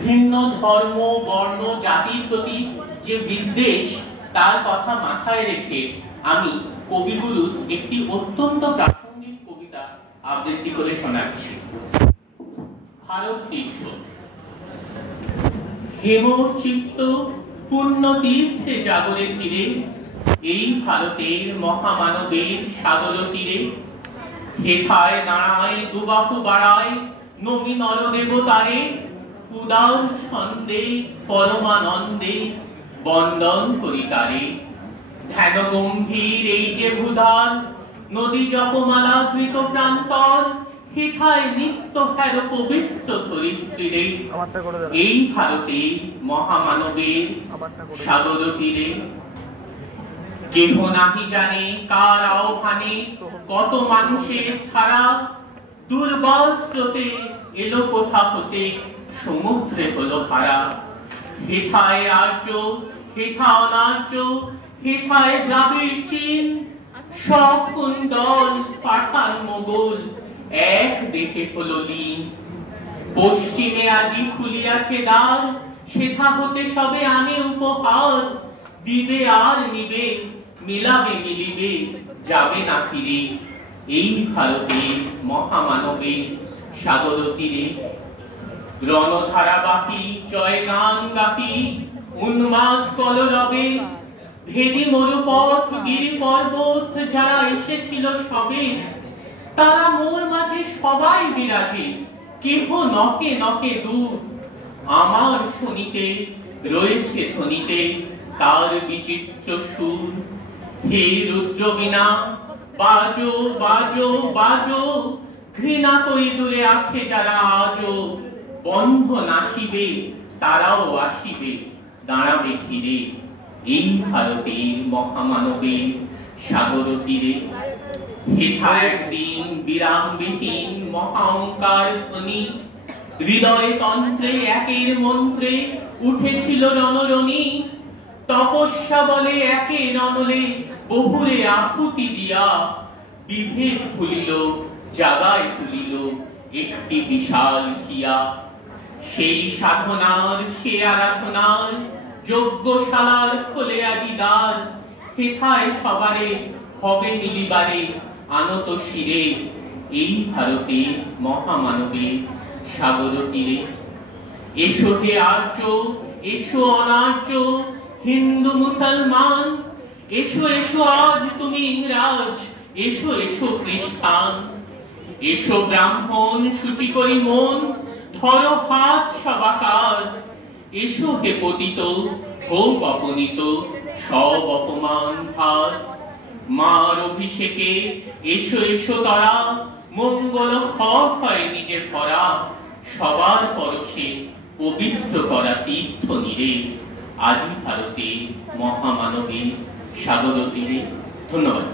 ভিন্ন ধর্ম বর্ণ জাতির প্রতি যে বিদ্বেষ তার কথা মাথায় রেখে আমি কবিগুরুর একটি অত্যন্ত প্রাসঙ্গিক কবিতা আবৃত্তি করে শোনাচ্ছি। ভারত তীর্থ। হেমচিত্ত পূর্ণ তীর্থে জাগরে ফিরে এই ভারতের মহামানবের সাগর তীরে হেথায় দাঁড়ায় দুবাহু বাড়ায় নবী নরদেবতারে উদার ছন্দে পরমানন্দে বন্দন করি তারে। ধ্যান গম্ভীর এই যে ভূধার নদী জপমালা কৃত প্রান্তর হেথায় নিত্য হের পবিত্র ধরিত্রীরে এই ভারতের মহামানবের সাগর তীরে। কেহ নাহি জানে কার আহ্বানে কত মানুষের ধারা দুর্বল স্রোতে এলো কোথা হতে সমুদ্রে হলো ভাড়া। হেথায় আর্য হেথা অনার্য হেথায় দ্রাবিড় চীন সব কুন্দল পাঠান মোগল এক দেহে হলো লীন। পশ্চিমে আজি খুলিয়াছে দ্বার সেথা হতে সবে আনে উপহার দিবে আর নিবে মিলাবে মিলিবে যাবে না ফিরে এই ভারতের মহামানবের সাগর তীরে। রণধারা বাকি জয় গান গাপি উন্মাদ কলরবে ভেদি মরুপথ গিরি পর্বত যারা এসেছিল সবে তারা মোর মাঝে সবাই বিরাজে কেহ নকে নকে দূর। আমার শুনিতে রয়েছে ধ্বনিতে তার বিচিত্র সুর। হে রুদ্র বীণা বাজো বাজো বাজো ঘৃণা কই দূরে আছে যারা আজো বন্ধ নাসিবে তারাও আসিবে দাঁড়াবে ঘিরে এই ভারতের মহামানবের সাগর তীরে। হেথা একদিন বিরামবিহীন মহাঙ্কার ধ্বনি হৃদয় তন্ত্রে একের মন্ত্রে উঠেছিল রণরণী। তপস্যা বলে একের অনলে বহুরে আহুতি দিয়া বিভেদ ভুলিল জাগায় তুলিল একটি বিশাল হিয়া। সেই সাধনার সে আরাধনার যজ্ঞশালার খোলে আজি দ্বার হেথায় সবারে হবে মিলিবারে আনত শিরে এই ভারতের মহামানবের সাগর তীরে। এসো হে আর্য এসো অনার্য হিন্দু মুসলমান এসো এসো আজ তুমি ইংরাজ এসো এসো খ্রিস্টান। এসো ব্রাহ্মণ সূচি করি মন ধরো হাত সবাকার। এসো হে পতিত হোক অপনীত সব অপমান ভার। মার অভিষেকে এসো এসো তরা মঙ্গল হয় নিজে ভরা সবার পরশে পবিত্র করা তীর্থ নীরে আজি ভারতে মহামানবের সাগর তীরে। ধন্যবাদ।